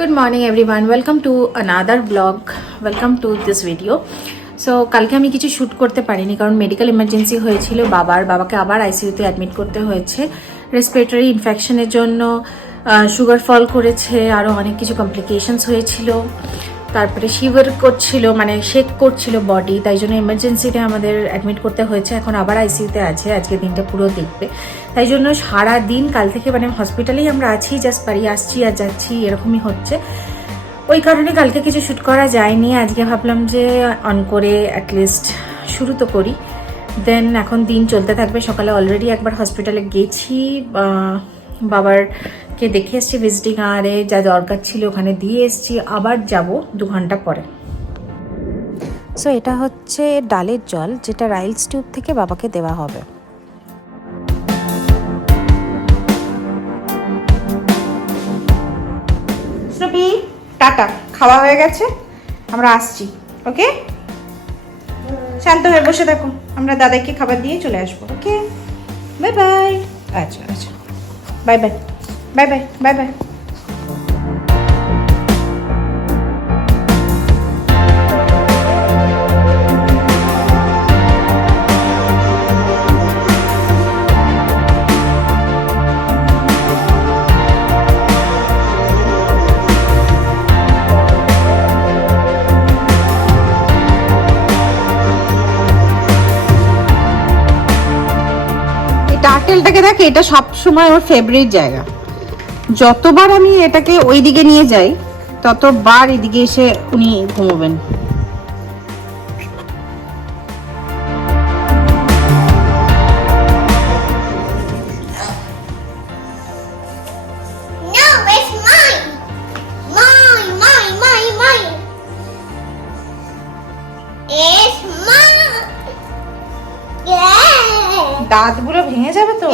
Good morning everyone, welcome to another vlog, welcome to this video. So কালকে আমি কিছু শ্যুট করতে পারিনি কারণ মেডিকেল ইমার্জেন্সি হয়েছিল বাবাকে আবার আইসিইউতে অ্যাডমিট করতে হয়েছে রেসপিরেটরি ইনফেকশনের জন্য। সুগার ফল করেছে, আরও অনেক কিছু কমপ্লিকেশনস হয়েছিল, তারপরে শিভার করছিল, মানে শেক করছিল বডি, তাই জন্য ইমার্জেন্সিতে আমাদের অ্যাডমিট করতে হয়েছে। এখন আবার আইসিইউতে আছে, আজকে দিনটা পুরো দেখবে। তাই জন্য সারা দিন কাল থেকে মানে হসপিটালেই আমরা আছি, জাস্ট বাড়ি আসছি আর যাচ্ছি, এরকমই হচ্ছে। ওই কারণে কালকে কিছু শ্যুট করা যায়নি। আজকে ভাবলাম যে অন করে অ্যাটলিস্ট শুরু তো করি, দেন এখন দিন চলতে থাকবে। সকালে অলরেডি একবার হসপিটালে গেছি, বাবারকে দেখে এসেছি ভিজিটিং আওয়ারে, যা দরকার ছিল ওখানে দিয়ে এসেছি, আবার যাব 2 ঘন্টা পরে। সো এটা হচ্ছে ডালের জল, যেটা রাইলস টিউব থেকে বাবাকে দেওয়া হবে। টাটা, খাওয়া হয়ে গেছে, আমরা আসছি। ওকে, শান্ত হয়ে বসে থাকো, আমরা দাদাকে খাবার দিয়ে চলে আসবো। Okay, bye bye. আচ্ছা আচ্ছা, bye bye bye bye bye bye. টার্টেলটাকে দেখ, এটা সবসময় ওর ফেভারিট জায়গা। যতবার আমি এটাকে ওই দিকে নিয়ে যাই ততবার এদিকে এসে উনি ঘুমোবেন। দাঁতগুলো ভেঙে যাবে তো।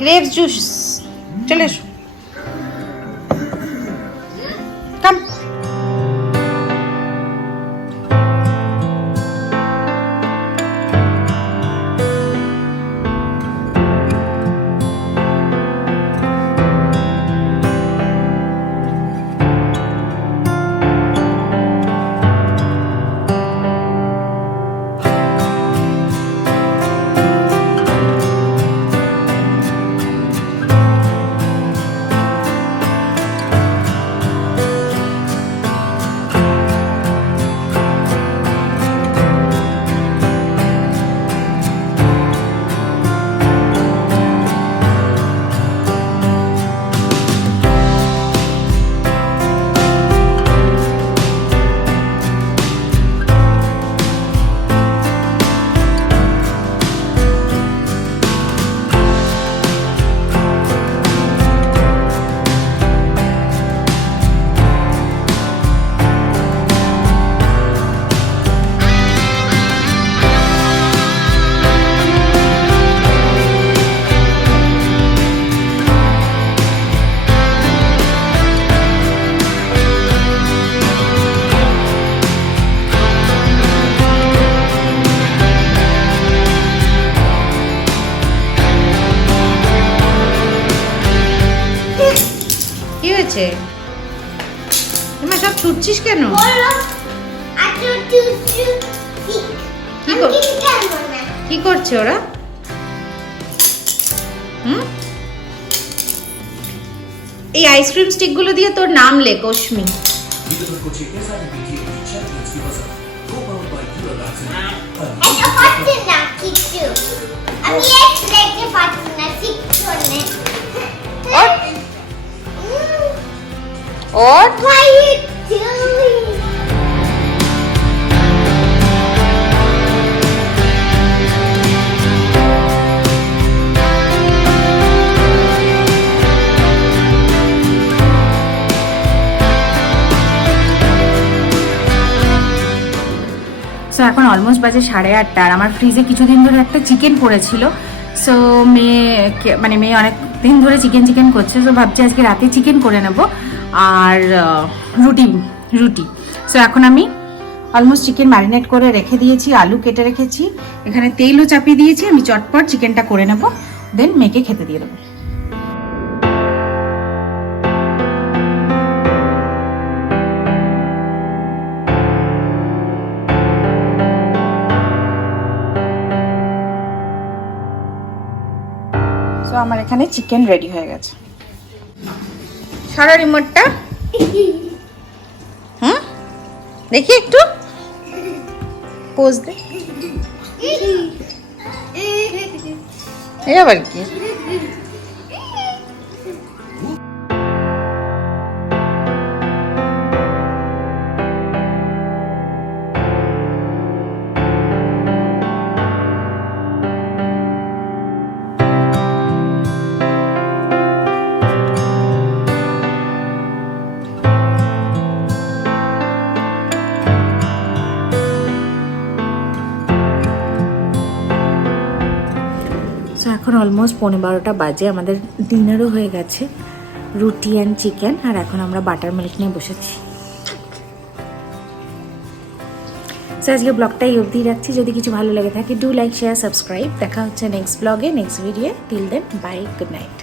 গ্রেপস জুস, চলে এসো, কাম। হচ্ছে? তুমি সব ছুটছিস কেন? কি করছে ওরা? এই আইসক্রিম স্টিক গুলো দিয়ে তোর নাম লেখ, Ashmi. What are you doing? So এখন অলমোস্ট বাজে 8:30 আর আমার ফ্রিজে কিছুদিন ধরে একটা চিকেন পড়েছিল। সো মেয়ে অনেক দিন ধরে চিকেন করছে। সো ভাবছি আজকে রাতে চিকেন করে নেব আর রুটি। সো এখন আমি অলমোস্ট চিকেন ম্যারিনেট করে রেখে দিয়েছি, আলু কেটে রেখেছি, এখানে তেলও চাপিয়ে দিয়েছি। আমি চটপট চিকেনটা করে নেব, দেন মেয়েকে খেতে দিয়ে দেবো। সো আমার এখানে চিকেন রেডি হয়ে গেছে। সারা রিমোটটা দেখি একটু পোজ দে। এটা আবার কি? এখন অলমোস্ট 12:15 বাজে, আমাদের ডিনারও হয়ে গেছে, রুটি অ্যান্ড চিকেন। আর এখন আমরা বাটার মিল্ক নিয়ে বসেছি। সো আজকে ব্লগটা এই অবধি রাখছি। যদি কিছু ভালো লেগে থাকে ডু লাইক, শেয়ার, সাবস্ক্রাইব। দেখা হচ্ছে নেক্সট ব্লগে, next video. Till then bye, good night.